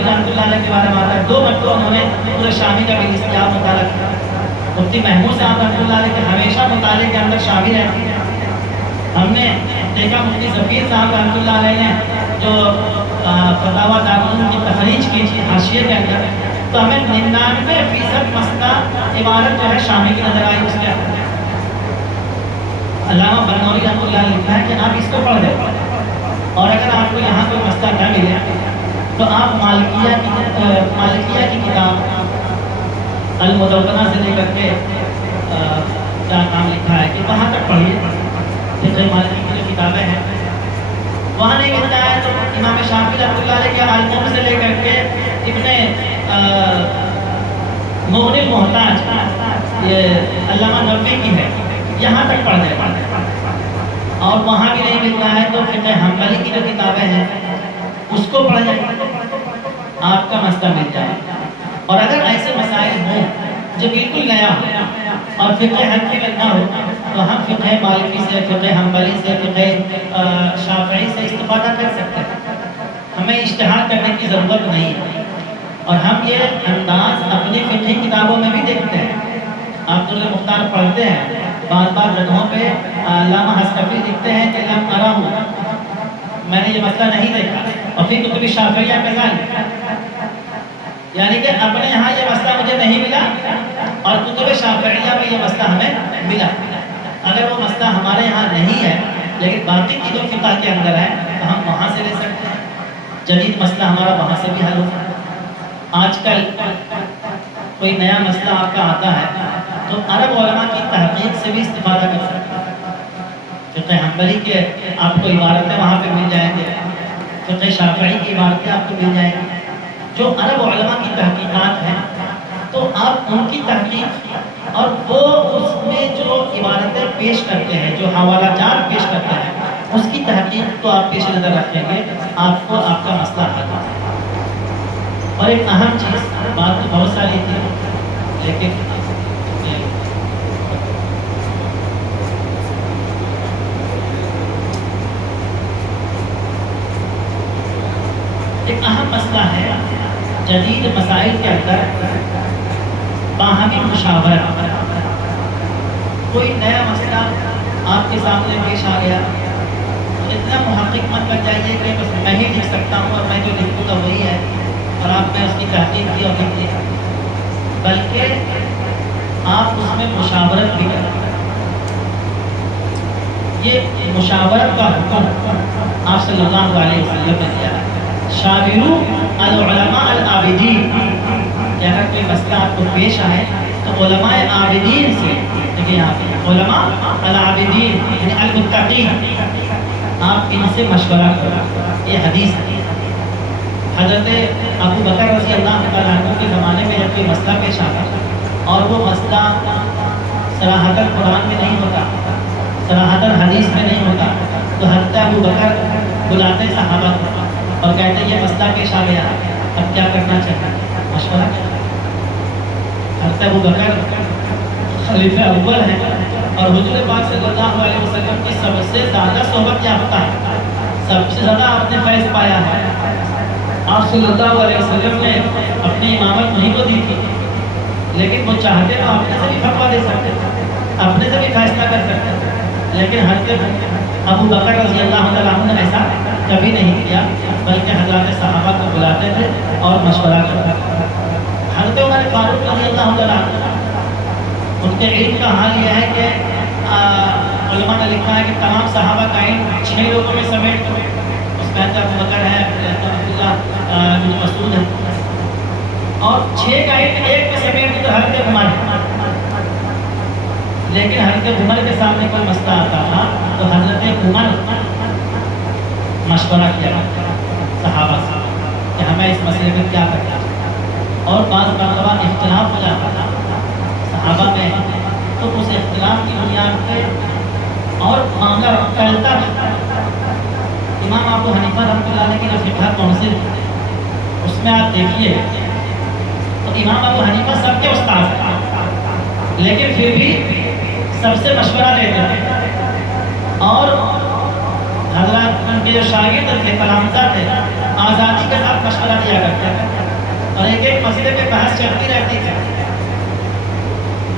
حنفی رحمۃ اللہ علیہ کے بارے میں آتا ہے 2 مرتبہ انہوں نے پورے شامی کا بھی استیاب مطالعہ کیا. مفتی محمود صاحب رحمۃ اللہ علیہ کے ہمیشہ مطالعے کے اندر شامل رہتے ہیں. ہم نے دیکھا مفتی ظفیر صاحب رحمۃ اللہ علیہ نے جو فتاوی دارالعلوم کی تخریج کی تھی حاشیے کے اندر، تو ہمیں 99% مسئلہ عبارت جو ہے شامی کی نظر آئی اس کے اندر. علامہ برنوری رحمۃ اللہ علیہ لکھا ہے کہ آپ اس کو پڑھ دیں، اور اگر آپ کو یہاں کوئی مسئلہ نہ ملے تو آپ مالکیہ کی کتاب المدونہ سے لے کر کے کیا نام لکھا ہے کہ وہاں تک پڑھیے. فقہ مالکی کی جو کتابیں ہیں وہاں نہیں ملتا ہے تو امام شافعی رحمۃ اللہ علیہ کے عالموں سے لے کر کے ابن مغنی المحتاج یہ علامہ نووی کی ہے، یہاں تک پڑھ جائے. اور وہاں بھی نہیں ملتا ہے تو فقہ حنبلی کی جو کتابیں ہیں اس کو پڑھ جائے، آپ کا مسئلہ مل جائے. اور اگر ایسے مسائل ہوں جو بالکل نیا ہو اور فقہ حنفی میں نہ ہو تو ہم فقہ مالکی سے، فقہ حنبلی سے، فقہ شافعی سے استفادہ کر سکتے ہیں. ہمیں اجتہاد کرنے کی ضرورت نہیں ہے. اور ہم یہ انداز اپنی فقہی کتابوں میں بھی دیکھتے ہیں. آپ درر مختار پڑھتے ہیں، بعض جگہوں پہ علامہ حسکفی لکھتے ہیں کہ لم ارہ، میں نے یہ مسئلہ نہیں دیکھا. اور پھر کتب شافعیہ کا ذکر، یعنی کہ اپنے یہاں یہ مسئلہ مجھے نہیں ملا اور کتب شافعیہ میں یہ مسئلہ ہمیں ملا. اگر وہ مسئلہ ہمارے یہاں نہیں ہے لیکن باقی چیزوں فقہ کے اندر ہے تو ہم وہاں سے لے سکتے ہیں. جدید مسئلہ ہمارا وہاں سے بھی حل ہوتا ہے. آج کل کوئی نیا مسئلہ آپ کا آتا ہے تو عرب علماء کی تحقیق سے بھی استفادہ کر سکتے ہیں. فقہ حنبلی کے آپ کو عبارتیں وہاں پہ مل جائیں گے، فقہ شافعی کی عبارتیں آپ کو مل جائیں گی. جو عرب علماء کی تحقیقات ہیں تو آپ ان کی تحقیق اور وہ اس میں جو عبارتیں پیش کرتے ہیں، جو حوالہ جات پیش کرتے ہیں، اس کی تحقیق کو آپ پیش نظر رکھیں گے، آپ کو آپ کا مسئلہ حل ہوگا. اور ایک اہم چیز، بات تو بہت ساری تھی لیکن ایک اہم مسئلہ ہے جدید مسائل کے اندر باہمی مشاورت. کوئی نیا مسئلہ آپ کے سامنے پیش آ گیا تو اتنا محقق مت بن جائیے کہ بس میں ہی لکھ سکتا ہوں اور میں جو لکھوں گا وہی ہے اور آپ نے اس کی تحقیق کی اور لکھ لی، بلکہ آپ اس میں مشاورت بھی کریں. یہ مشاورت کا حکم آپ صلی اللہ علیہ وسلم نے دیا ہے. شاوروا العلماء العابدین، کہ اگر کوئی مسئلہ آپ کو پیش آئے تو علماء عابدین سے، دیکھیں یہاں پہ علماء العابدین یعنی المتقین، آپ ان سے مشورہ کرو. یہ حدیث ہے. حضرت ابو بکر رضی اللہ تعالیٰ عنہ کے زمانے میں جب کوئی مسئلہ پیش آتا اور وہ مسئلہ صراحتاً قرآن میں نہیں ہوتا، صراحتاً حدیث میں نہیں ہوتا، تو حضرت ابو بکر بلاتے صحابہ اور کہتے ہیں یہ مسئلہ پیش آ گیا، اب کیا کرنا چاہیے، مشورہ کرنا. حضرت ابو بکر خلیفہ اول ہیں اور حضور پاک صلی اللہ علیہ وسلم کی سب سے زیادہ صحبت یافتہ ہے، سب سے زیادہ آپ نے فیض پایا ہے. آپ صلی اللہ علیہ وسلم نے اپنی امامت انہیں کو دی تھی، لیکن وہ چاہتے تو اپنے سے بھی فتویٰ دے سکتے، اپنے سے بھی فیصلہ کر سکتے، لیکن حضرت ابو بکر رضی اللہ تعالیٰ عنہ نے ایسا کبھی نہیں کیا، بلکہ حضرات صحابہ کو بلاتے تھے اور مشورہ کرتے تھے. حضرت عمر فاروق رضی اللہ تعالیٰ عنہ، ان کے علم کا حال یہ ہے کہ علماء نے لکھا ہے کہ تمام صحابہ کا علم 6 لوگوں میں سمیٹ دو. اس میں حضرت ابو بکر ہے، عبداللہ بن مسعود ہے، اور 6 کا علم ایک میں سمیٹ تو حضرت عمر ہے. لیکن حضرت عمر کے سامنے کوئی مسئلہ آتا تھا تو حضرت عمر مشورہ کیا صحابہ سے کہ ہمیں اس مسئلے میں کیا کرنا ہے. اور بعض مرتبہ اختلاف ہو جاتا تھا صحابہ میں تو اس اختلاف کی بنیاد پہ اور معاملہ پھیلتا تھا. امام ابو حنیفہ رحمۃ اللہ علیہ کی جو فقہ کونسل اس میں آپ دیکھیے تو امام ابو حنیفہ سب کے استاد ہیں، لیکن پھر بھی سب سے مشورہ لیتے تھے اور حضرات ان کے جو شاگرد تھے، تلامذہ تھے، آزادی کے ساتھ مشورہ دیا کرتے تھے. اور ایک ایک مسئلے پہ بحث چلتی رہتی تھی.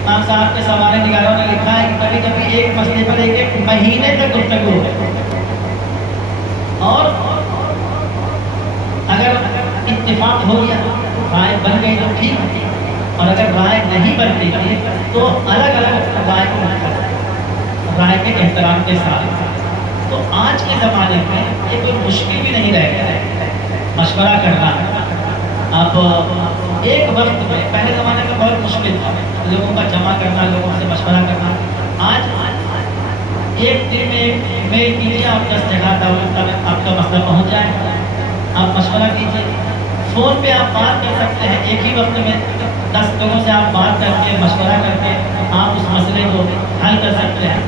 امام صاحب کے سوال نگاروں نے لکھا ہے کہ کبھی کبھی ایک مسئلے پر ایک ایک مہینے تک گفتگو ہے. اور اگر اتفاق ہو گیا رائے بن گئی تو ٹھیک ہے، اور اگر رائے نہیں بنتی تھی تو الگ الگ رائے کو رائے کے احترام کے ساتھ. تو آج کے زمانے میں یہ کوئی مشکل بھی نہیں رہ گیا مشورہ کرنا. اب ایک وقت میں پہلے زمانے میں بہت مشکل تھا لوگوں کا جمع کرنا، لوگوں سے مشورہ کرنا. آج ایک دن میں میل کیجیے، آپ 10 جگہ آپ کا مسئلہ پہنچ جائے. آپ مشورہ کیجیے، فون پہ آپ بات کر سکتے ہیں. ایک ہی وقت میں 10 لوگوں سے آپ بات کر کے مشورہ کر کے آپ اس مسئلے کو حل کر سکتے ہیں.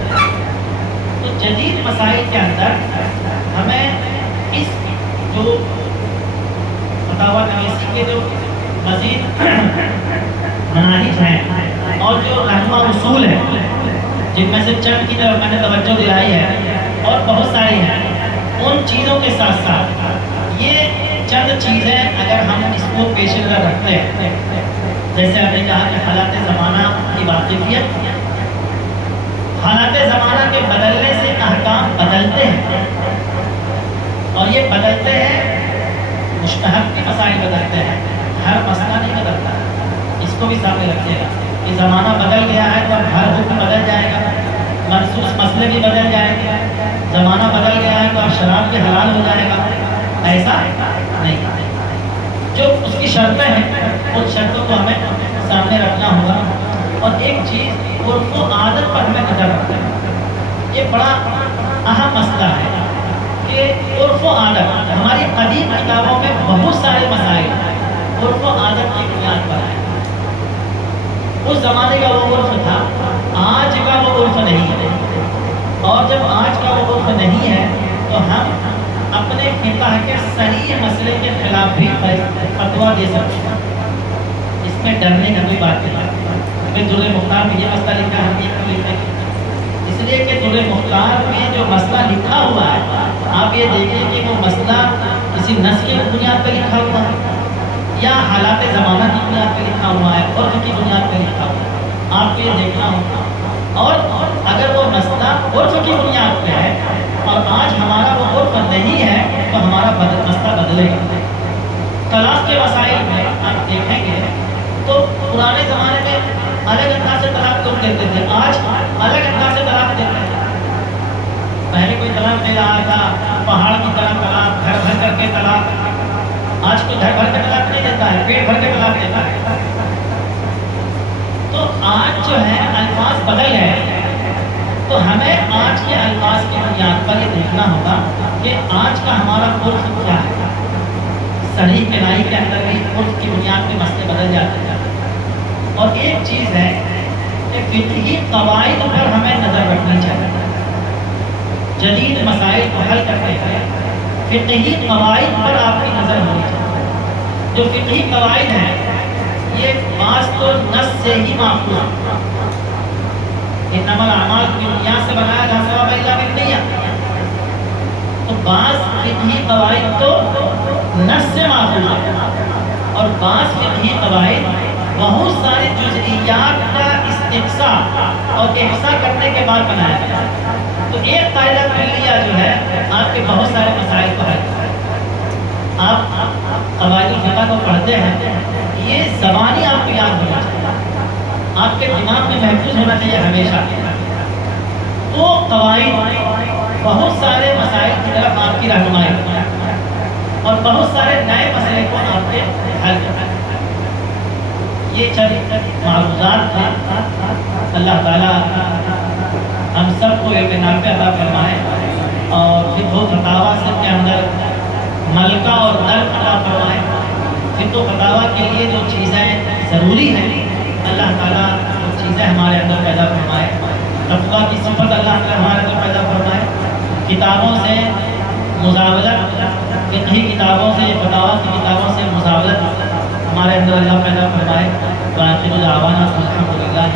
تو جدید مسائل کے اندر ہمیں اس جو فتاوی نویسی کے جو مزید مناہج ہیں اور جو رہنما اصول ہیں، جن میں سے چند کی طرف میں نے توجہ دلائی ہے اور بہت ساری ہیں، ان چیزوں کے ساتھ ساتھ یہ چند چیزیں اگر ہم اس کو پیش نظر رکھتے ہیں، جیسے ہم نے کہا کہ حالات زمانہ کی واقفیت، حالات زمانہ کے بدلنے سے احکام بدلتے ہیں، اور یہ بدلتے ہیں مشتہد کے مسائل بدلتے ہیں، ہر مسئلہ نہیں بدلتا. اس کو بھی سامنے رکھیے گا کہ زمانہ بدل گیا ہے تو اب ہر حکم بدل جائے گا، مخصوص مسئلے بھی بدل جائیں گے. زمانہ بدل گیا ہے تو اب شراب بھی حلال ہو جائے گا، ایسا نہیں. جو اس کی شرطیں ہیں ان شرطوں کو ہمیں سامنے رکھنا ہوگا. اور ایک چیز عرف و عادت پر ہمیں نظر رکھنا ہے. یہ بڑا اہم مسئلہ ہے کہ عرف و عادت ہماری قدیم کتابوں میں بہت سارے مسائل عرف و عادت کی بنیاد پر ہیں. اس زمانے کا وہ عرف تھا، آج کا وہ عرف نہیں ہے. اور جب آج کا وہ عرف نہیں ہے تو ہم اپنے فقہ کے صحیح مسئلے کے خلاف بھی فتویٰ دے سکتے ہیں. اس میں ڈرنے کا کوئی بات نہیں. در مختار میں یہ مسئلہ لکھا ہے، ہم یہ کیوں لکھیں گے؟ اس لیے کہ در مختار میں جو مسئلہ لکھا ہوا ہے، آپ یہ دیکھیں کہ وہ مسئلہ کسی نص کی بنیاد پہ لکھا ہوا ہے یا حالات زمانہ کی بنیاد پہ لکھا ہوا ہے، عرف کی بنیاد پہ لکھا ہوا ہے. آپ کو یہ دیکھنا ہوگا. اور اگر وہ مسئلہ عرف کی بنیاد پہ ہے اور آج ہمارا وہ عرف نہیں ہے تو ہمارا مسئلہ بدلے گا. طلاق کے مسائل میں آپ دیکھیں گے تو پرانے زمانے میں الگ انداز سے طلاق لوگ دیتے تھے، آج الگ انداز سے طلاق دیتے ہیں. پہلے کوئی طلاق دے رہا تھا پہاڑ کی طرح طلاق، گھر بھر کر کے طلاق. آج کوئی گھر بھر کے طلاق نہیں دیتا ہے، پیٹ بھر کے طلاق دیتا ہے. تو آج جو ہے الفاظ بدل گئے، تو ہمیں آج کے الفاظ کی بنیاد پر یہ دیکھنا ہوگا کہ آج کا ہمارا عرف کیا ہے. صحیح کنائی کے اندر بھی عرف کی بنیاد پہ مسئلے بدل جاتے ہیں. اور ایک چیز ہے کہ فقہی قواعد پر ہمیں نظر رکھنی چاہیے. جدید مسائل کو حل کرنے کے فقہی قواعد پر آپ کی نظر ہونی چاہیے. جو فقہی قواعد ہیں یہ بعض تو نص سے ہی ماخوذ ہیں. انما الاعمال کی بنیاد سے بنایا جا ثواب الا بالنیہ. تو بعض فقہی قواعد تو نص سے ماخوذ ہیں اور بعض فقہی قواعد بہت سارے جزئیات کا استقصاء اور احصاء کرنے کے بعد بنایا گیا. تو ایک قاعدہ کلیہ جو ہے آپ کے بہت سارے مسائل کو حل کرتا ہے. آپ قواعد الفقہ کو پڑھتے ہیں، یہ زبانی آپ کو یاد ہونا چاہیے، آپ کے دماغ میں محفوظ ہونا چاہیے ہمیشہ. وہ قواعد بہت سارے مسائل کی طرف آپ کی رہنمائی کرتا ہے اور بہت سارے نئے مسئلے کو آپ کے حل کرتا ہے. یہ چند معروضات ہیں. اللہ تعالیٰ ہم سب کو ایک نافع عطا فرمائے اور فقہ و فتاویٰ سب کے اندر ملکہ اور درک عطا فرمائے. فقہ و فتاویٰ کے لیے جو چیزیں ضروری ہیں اللہ تعالیٰ وہ چیزیں ہمارے اندر پیدا فرمائے. تقویٰ کی صفت اللہ تعالیٰ ہمارے اندر پیدا فرمائے. کتابوں سے مزاولت، فقہی کتابوں سے، فتاویٰ کی کتابوں سے مزاولت ہمارے اندر اللہ پیدا فرمائے. وآخر دعوانا الحمد للہ.